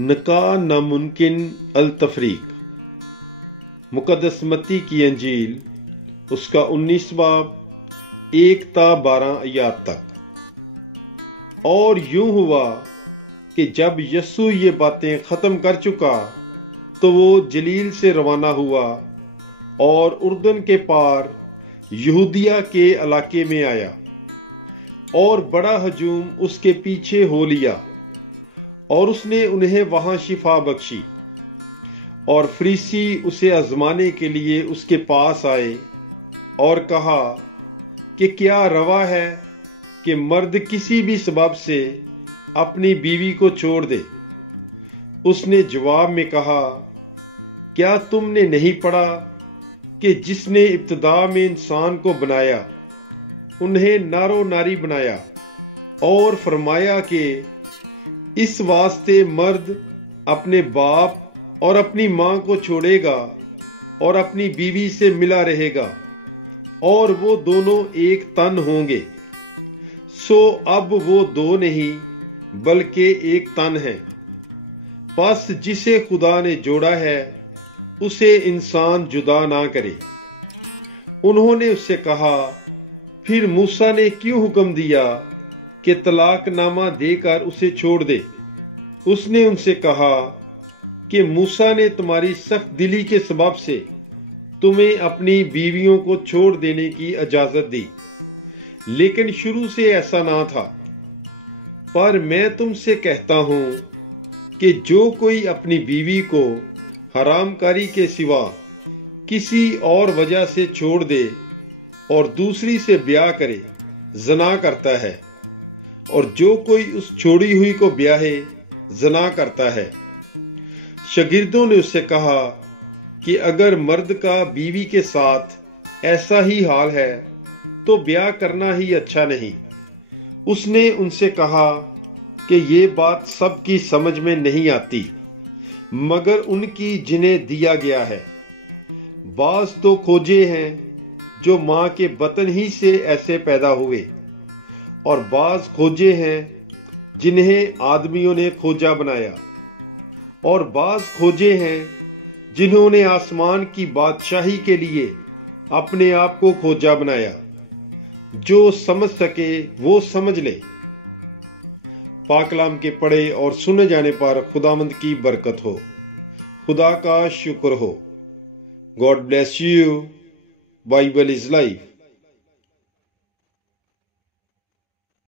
نکاح ناممکن التفریق۔ مقدس متی کی انجیل اس کا 19 باب 1 تا 12 آیات تک۔ اور یوں ہوا کہ جب یسوع یہ باتیں ختم کر چکا تو وہ جلیل سے روانہ ہوا اور اردن کے پار یہودیہ کے علاقے میں آیا، اور بڑا ہجوم اس کے پیچھے ہو لیا، اور اس نے انہیں وہاں شفا بخشی۔ اور فریسی اسے آزمانے کے لیے اس کے پاس آئے اور کہا کہ کیا روا ہے کہ مرد کسی بھی سبب سے اپنی بیوی کو چھوڑ دے؟ اس نے جواب میں کہا، کیا تم نے نہیں پڑھا کہ جس نے ابتدا میں انسان کو بنایا انہیں نر و ناری بنایا، اور فرمایا کہ اس واسطے مرد اپنے باپ اور اپنی ماں کو چھوڑے گا اور اپنی بیوی سے ملا رہے گا، اور وہ دونوں ایک تن ہوں گے۔ سو اب وہ دو نہیں بلکہ ایک تن ہے۔ پس جسے خدا نے جوڑا ہے اسے انسان جدا نہ کرے۔ انہوں نے اس سے کہا، پھر موسیٰ نے کیوں حکم دیا کہ طلاق نامہ دے کر اسے چھوڑ دے؟ اس نے ان سے کہا کہ موسیٰ نے تمہاری سخت دلی کے سبب سے تمہیں اپنی بیویوں کو چھوڑ دینے کی اجازت دی، لیکن شروع سے ایسا نہ تھا۔ پر میں تم سے کہتا ہوں کہ جو کوئی اپنی بیوی کو حرام کاری کے سوا کسی اور وجہ سے چھوڑ دے اور دوسری سے بیاہ کرے، زنا کرتا ہے، اور جو کوئی اس چھوڑی ہوئی کو بیاہے زنا کرتا ہے۔ شاگردوں نے اس سے کہا کہ اگر مرد کا بیوی کے ساتھ ایسا ہی حال ہے تو بیاہ کرنا ہی اچھا نہیں۔ اس نے ان سے کہا کہ یہ بات سب کی سمجھ میں نہیں آتی، مگر ان کی جنہیں دیا گیا ہے۔ بعض تو کھوجے ہیں جو ماں کے بطن ہی سے ایسے پیدا ہوئے، اور بعض کھوجے ہیں جنہیں آدمیوں نے کھوجا بنایا، اور بعض کھوجے ہیں جنہوں نے آسمان کی بادشاہی کے لیے اپنے آپ کو کھوجا بنایا۔ جو سمجھ سکے وہ سمجھ لے۔ پاک کلام کے پڑھے اور سنے جانے پر خداوند کی برکت ہو۔ خدا کا شکر ہو۔ God bless you. Bible is life.